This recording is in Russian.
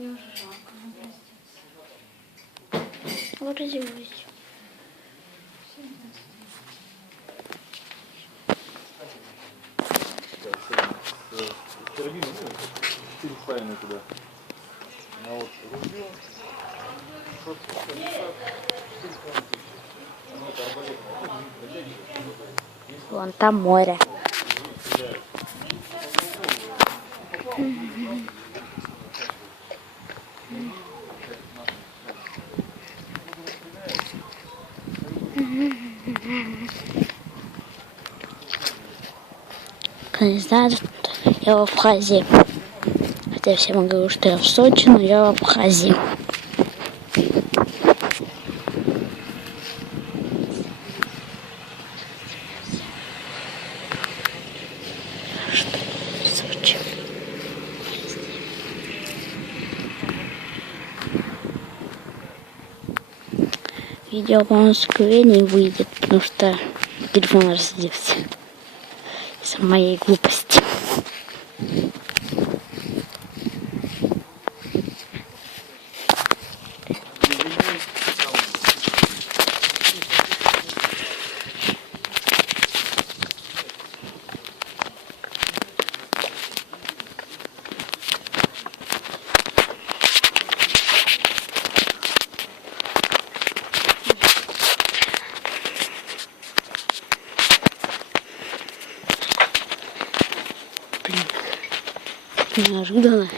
Мне уже жалко, надо раздеться. Раздевайся. Карабин, фильм вставленный туда. А вот ружье. Вон там море. Кто не знает, я в Абхазии. Хотя я всем говорю, что я в Сочи, но я в Абхазии. Что в Сочи? Видео по Москве не выйдет, потому что телефон разделся из-за моей глупости. Блин, неожиданно.